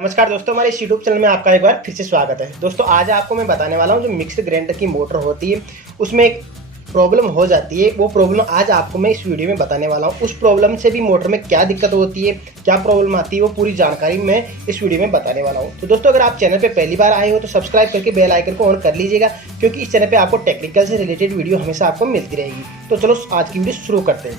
नमस्कार दोस्तों, हमारे इस यूट्यूब चैनल में आपका एक बार फिर से स्वागत है। दोस्तों आज आपको मैं बताने वाला हूं जो मिक्स्ड ग्राइंडर की मोटर होती है उसमें एक प्रॉब्लम हो जाती है। वो प्रॉब्लम आज आपको मैं इस वीडियो में बताने वाला हूं। उस प्रॉब्लम से भी मोटर में क्या दिक्कत होती है, क्या प्रॉब्लम आती है, वो पूरी जानकारी मैं इस वीडियो में बताने वाला हूँ। तो दोस्तों अगर आप चैनल पर पहली बार आए हो तो सब्सक्राइब करके बेल आइकन को ऑन कर लीजिएगा, क्योंकि इस चैनल पर आपको टेक्निकल से रिलेटेड वीडियो हमेशा आपको मिलती रहेगी। तो चलो आज की वीडियो शुरू करते हैं।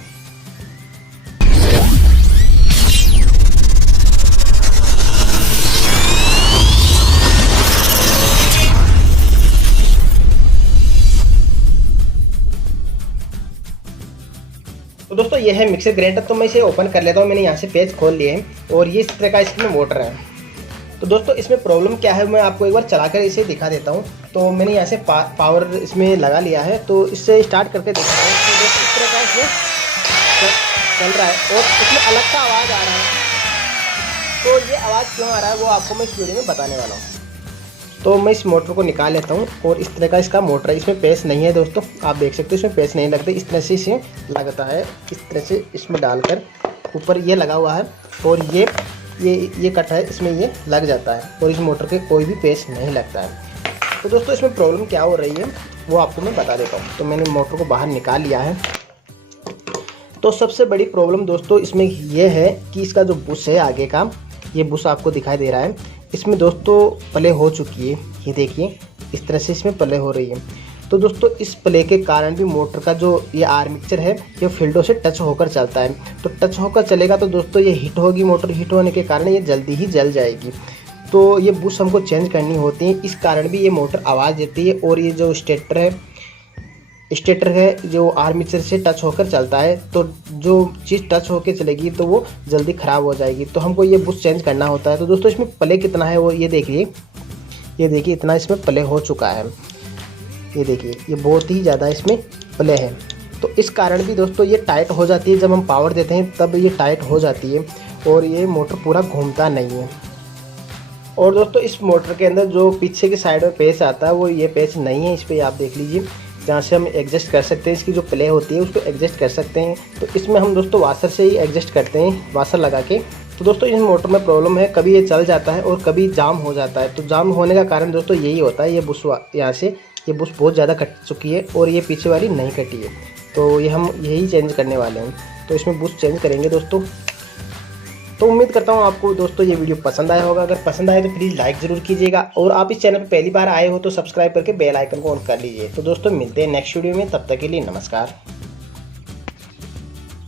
तो दोस्तों ये है मिक्सर ग्राइंडर। तो मैं इसे ओपन कर लेता हूँ। मैंने यहाँ से पेज खोल लिए हैं और ये इस तरह का इसमें मोटर है। तो दोस्तों इसमें प्रॉब्लम क्या है मैं आपको एक बार चलाकर इसे दिखा देता हूँ। तो मैंने यहाँ से पावर इसमें लगा लिया है, तो इससे स्टार्ट करके देखा है। तो दोस्तों इस तरह का इसमें चल रहा है और इसमें अलग सा आवाज़ आ रहा है। तो ये आवाज़ क्यों आ रहा है वो आपको मैं इस वीडियो में बताने वाला हूँ। तो मैं इस मोटर को निकाल लेता हूँ और इस तरह का इसका मोटर है। इसमें पेच नहीं है दोस्तों, आप देख सकते हो इसमें पेच नहीं लगते। इस तरह से इसे लगता है, इस तरह से इसमें डालकर ऊपर ये लगा हुआ है और ये कट है, इसमें ये लग जाता है और इस मोटर के कोई भी पेच नहीं लगता है। तो दोस्तों इसमें प्रॉब्लम क्या हो रही है वो आपको मैं बता देता हूँ। तो मैंने मोटर को बाहर निकाल लिया है। तो सबसे बड़ी प्रॉब्लम दोस्तों इसमें यह है कि इसका जो बुश है आगे का, ये बुश आपको दिखाई दे रहा है, इसमें दोस्तों प्ले हो चुकी है। ये देखिए इस तरह से इसमें प्ले हो रही है। तो दोस्तों इस प्ले के कारण भी मोटर का जो ये आर्मेचर है ये फील्डों से टच होकर चलता है। तो टच होकर चलेगा तो दोस्तों ये हीट होगी, मोटर हीट होने के कारण ये जल्दी ही जल जाएगी। तो ये बुश हमको चेंज करनी होती है, इस कारण भी ये मोटर आवाज़ देती है। और ये जो स्टेटर है जो आर्मेचर से टच होकर चलता है, तो जो चीज़ टच होकर चलेगी तो वो जल्दी ख़राब हो जाएगी। तो हमको ये बुश चेंज करना होता है। तो दोस्तों इसमें प्ले कितना है वो ये देखिए इतना इसमें प्ले हो चुका है। ये देखिए ये बहुत ही ज़्यादा इसमें प्ले है। तो इस कारण भी दोस्तों ये टाइट हो जाती है। जब हम पावर देते हैं तब ये टाइट हो जाती है और ये मोटर पूरा घूमता नहीं है। और दोस्तों इस मोटर के अंदर जो पीछे की साइड में पेच आता है वो ये पेच नहीं है। इस पर आप देख लीजिए, जहाँ से हम एडजस्ट कर सकते हैं, इसकी जो प्ले होती है उसको एडजस्ट कर सकते हैं। तो इसमें हम दोस्तों वाशर से ही एडजस्ट करते हैं, वाशर लगा के। तो दोस्तों इस मोटर में प्रॉब्लम है, कभी ये चल जाता है और कभी जाम हो जाता है। तो जाम होने का कारण दोस्तों यही होता है, ये बुश यहाँ से ये बुश बहुत ज़्यादा कट चुकी है और ये पीछे वाली नहीं कटी है। तो ये हम यही चेंज करने वाले हैं। तो इसमें बुश चेंज करेंगे दोस्तों। तो उम्मीद करता हूँ आपको दोस्तों ये वीडियो पसंद आया होगा। अगर पसंद आए तो प्लीज़ लाइक ज़रूर कीजिएगा और आप इस चैनल पर पहली बार आए हो तो सब्सक्राइब करके बेल आइकन को ऑन कर लीजिए। तो दोस्तों मिलते हैं नेक्स्ट वीडियो में, तब तक के लिए नमस्कार।